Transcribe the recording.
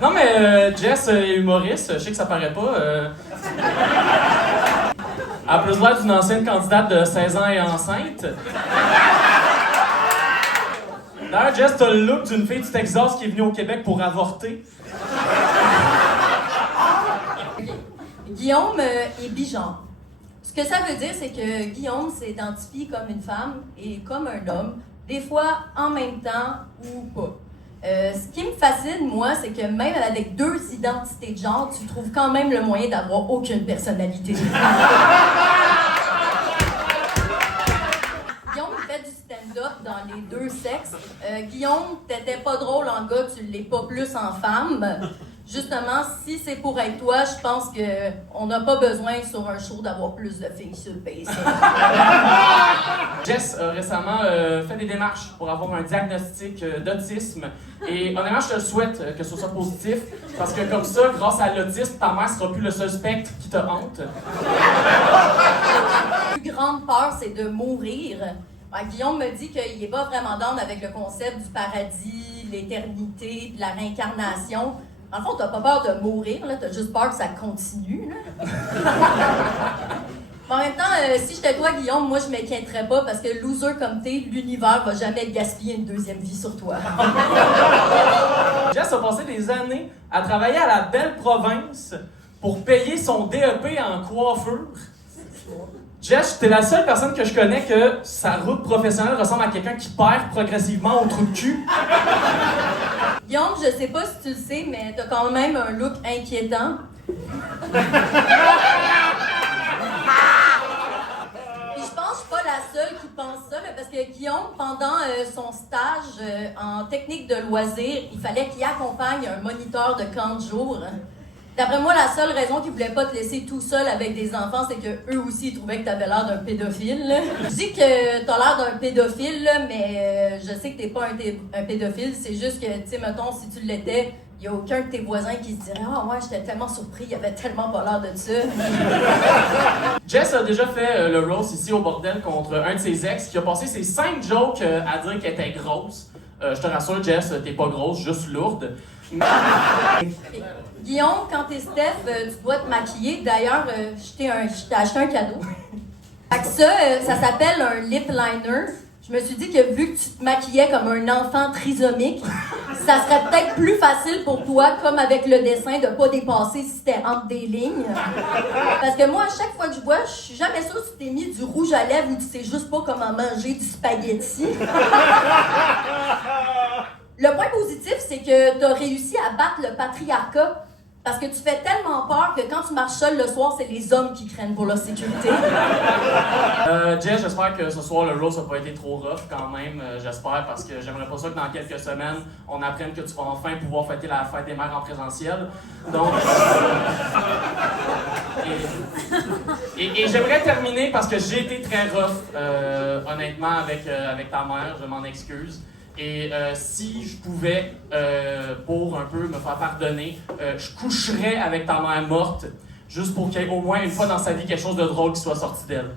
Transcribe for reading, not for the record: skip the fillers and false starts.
Non, mais Jess est humoriste, je sais que ça paraît pas. Elle a plus l'air d'une ancienne candidate de 16 ans et enceinte. D'ailleurs, Jess, t'as le look d'une fille du Texas qui est venue au Québec pour avorter. Guillaume est bigenre. Ce que ça veut dire, c'est que Guillaume s'identifie comme une femme et comme un homme, des fois en même temps ou pas. Ce qui me fascine, moi, c'est que même avec deux identités de genre, tu trouves quand même le moyen d'avoir aucune personnalité. Guillaume fait du stand-up dans les deux sexes. Guillaume, t'étais pas drôle en gars, tu l'es pas plus en femme. Justement, si c'est pour être toi, je pense qu'on n'a pas besoin sur un show d'avoir plus de filles sur le pacing. Jess a récemment fait des démarches pour avoir un diagnostic d'autisme. Et honnêtement, je te souhaite que ce soit positif, parce que comme ça, grâce à l'autisme, ta mère sera plus le seul spectre qui te hante. La plus grande peur, c'est de mourir. Guillaume me dit qu'il n'est pas vraiment down avec le concept du paradis, l'éternité, de la réincarnation. En le fond, t'as pas peur de mourir, là, t'as juste peur que ça continue. Là. Mais en même temps, si j'étais toi, Guillaume, moi je m'inquiéterais pas parce que loser comme t'es, l'univers va jamais gaspiller une deuxième vie sur toi. Jess a passé des années à travailler à la belle province pour payer son DEP en coiffure. Jess, t'es la seule personne que je connais que sa route professionnelle ressemble à quelqu'un qui perd progressivement au trou de cul. Guillaume, je sais pas si tu le sais, mais t'as quand même un look inquiétant. Puis je pense que je suis pas la seule qui pense ça, là, parce que Guillaume, pendant son stage en technique de loisir, il fallait qu'il accompagne un moniteur de camp de jour. D'après moi, la seule raison qu'ils voulaient pas te laisser tout seul avec des enfants, c'est que eux aussi ils trouvaient que t'avais l'air d'un pédophile. Là. Je dis que t'as l'air d'un pédophile, là, mais je sais que t'es pas un pédophile. C'est juste que, tu sais, mettons, si tu l'étais, il y a aucun de tes voisins qui se dirait « Ah ouais, j'étais tellement surpris, il avait tellement pas l'air de ça. » Jess a déjà fait le roast ici au bordel contre un de ses ex qui a passé ses 5 jokes à dire qu'elle était grosse. Je te rassure, Jess, t'es pas grosse, juste lourde. Guillaume, quand t'es Steph, tu dois te maquiller. D'ailleurs, je t'ai acheté un cadeau. Fait que ça s'appelle un lip liner. Je me suis dit que vu que tu te maquillais comme un enfant trisomique, ça serait peut-être plus facile pour toi, comme avec le dessin, de pas dépasser si c'était entre des lignes. Parce que moi, à chaque fois que je vois, je suis jamais sûre si tu t'es mis du rouge à lèvres ou tu sais juste pas comment manger du spaghetti. Le point positif, c'est que tu as réussi à battre le patriarcat parce que tu fais tellement peur que quand tu marches seul le soir, c'est les hommes qui craignent pour leur sécurité. Jess, j'espère que ce soir, le roast n'a pas été trop rough quand même. J'espère parce que j'aimerais pas ça que dans quelques semaines, on apprenne que tu vas enfin pouvoir fêter la fête des mères en présentiel. Donc... Et j'aimerais terminer parce que j'ai été très rough, honnêtement, avec ta mère. Je m'en excuse. Et si je pouvais, pour un peu me faire pardonner, je coucherais avec ta mère morte, juste pour qu'il y ait au moins une fois dans sa vie quelque chose de drôle qui soit sorti d'elle.